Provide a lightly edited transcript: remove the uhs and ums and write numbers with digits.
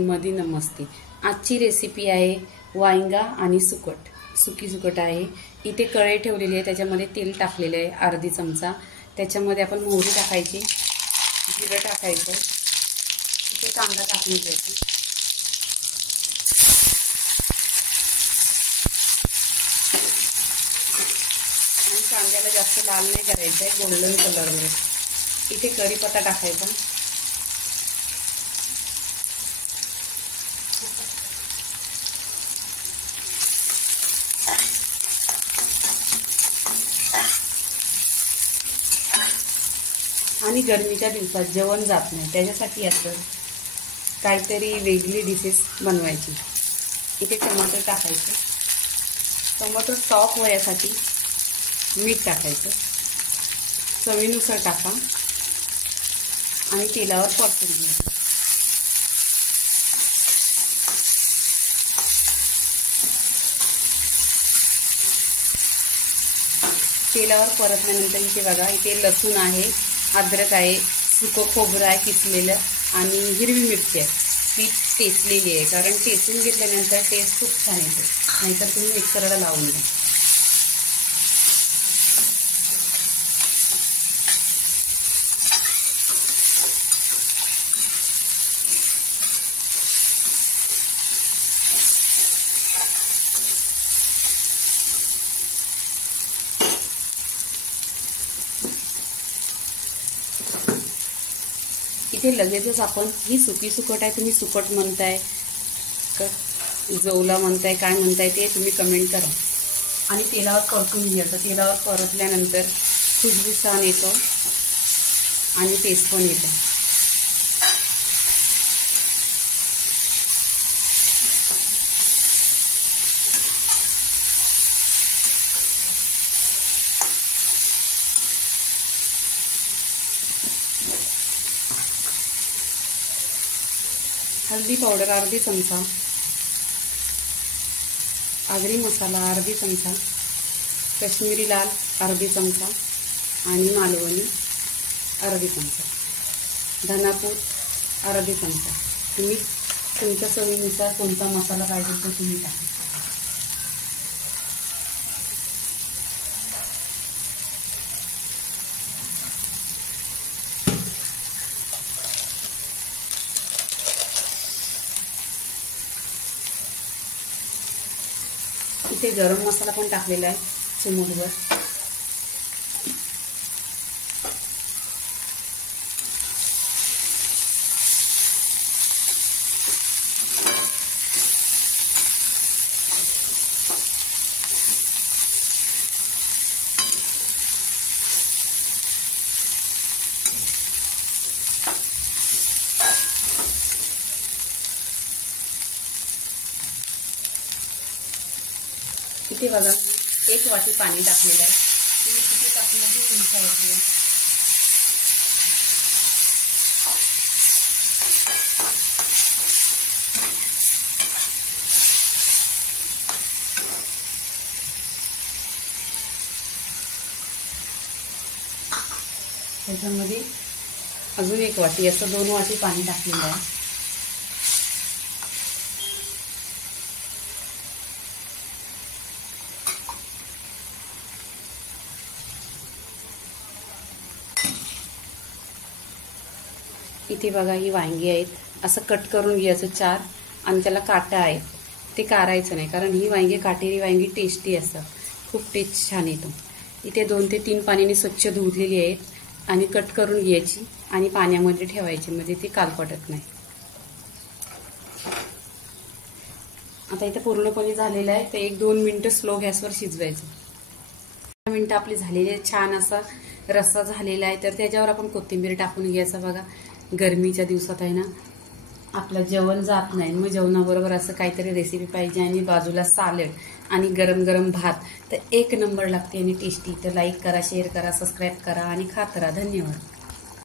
मध्ये नमस्ते। आजची रेसिपी आहे वांगा आणि सुकट, सुकी सुकट आहे। इथे कढई ठेवलेली आहे, त्याच्यामध्ये तेल टाकलेले आहे अर्धी चमचा। त्याच्यामध्ये आपण मोहरी टाकायची, जिरं टाकायचं, इथे कांदा टाकून घ्यायचा आणि कांद्याला जास्त लाल नाही करायचं आहे, गोल्डन कलरमध्ये। इथे कढीपत्ता टाकायचा, आणि गरमीच्या दिवसात जेवण जात नाही त्याच्यासाठी असं काहीतरी वेगळी डिशेस बनवायची। इथे टमाटर टाकायचं, टमाटर सॉफ्ट होण्यासाठी मीठ टाकायचं, चवीनुसार टाका आणि तेलावर परतून घ्यायचं। तेलावर परतल्यानंतर इथे बघा, इथे लसूण आहे, अद्रक आहे, सुकं खोबरं आहे किसलेलं, आणि हिरवी मिरची आहे, ती टेचलेली आहे। कारण टेचून घेतल्यानंतर टेस्ट खूप छान येते, नाहीतर तुम्ही मिक्सरला लावून द्या। इथे लगेचच आपण ही सुकी सुकट आहे, तुम्ही सुकट म्हणताय का जवला म्हणताय, काय म्हणताय ते तुम्ही कमेंट करा। आणि तेलावर परतून घ्यायचं, तेलावर परतल्यानंतर खुशबू छान येतो आणि टेस्ट पण येतो। हल्दी पावडर अर्धी चमचा, आगरी मसाला अर्धी चमचा, कश्मीरी लाल अर्धी चमचा आणि मालवणी अर्धी चमचा, धनापूड अर्धी चमचा। तुम्ही तुमच्या चवीनुसार कोणता मसाला पाहिजे तो तुम्ही टाका। इथे गरम मसाला पण टाकलेला आहे चिमूटभर। इथे बघा, 1 वाटी पाणी टाकलेलं आहे, तुम्ही किती टाकलं ते तुमच्यावरती आहे। त्याच्यामध्ये अजून 1 वाटी, असं 2 वाटी पाणी टाकलेलं आहे। इथे बघा, ही वांगी आहेत, असं कट करून घ्यायचं 4, आणि त्याला काटा आहेत ते काढायचं नाही, कारण ही वांगी काटेरी वांगी टेस्टी असतात, खूप टेस्ट छान येतो। इथे 2 ते 3 पाण्याने स्वच्छ धुतलेली आहेत आणि कट करून घ्यायची आणि पाण्यामध्ये ठेवायची, म्हणजे ती कालपटत नाही। आता इथे पूर्णपणे झालेलं आहे, तर 1-2 मिनिटं स्लो गॅसवर शिजवायचं। 10 मिनिटं आपली झालेली आहे, छान असा रस्सा झालेला आहे। तर त्याच्यावर आपण कोथिंबीर टाकून घ्यायचं। बघा, गरमीच्या दिवसात आहे ना, आपलं जेवण जात नाही, मग जेवणाबरोबर असं काहीतरी रेसिपी पाहिजे, आणि बाजूला सॅलड आणि गरम गरम भात, तर 1 नंबर लागते आणि टेस्टी। तर लाईक करा, शेअर करा, सबस्क्राईब करा आणि खात राहा। धन्यवाद।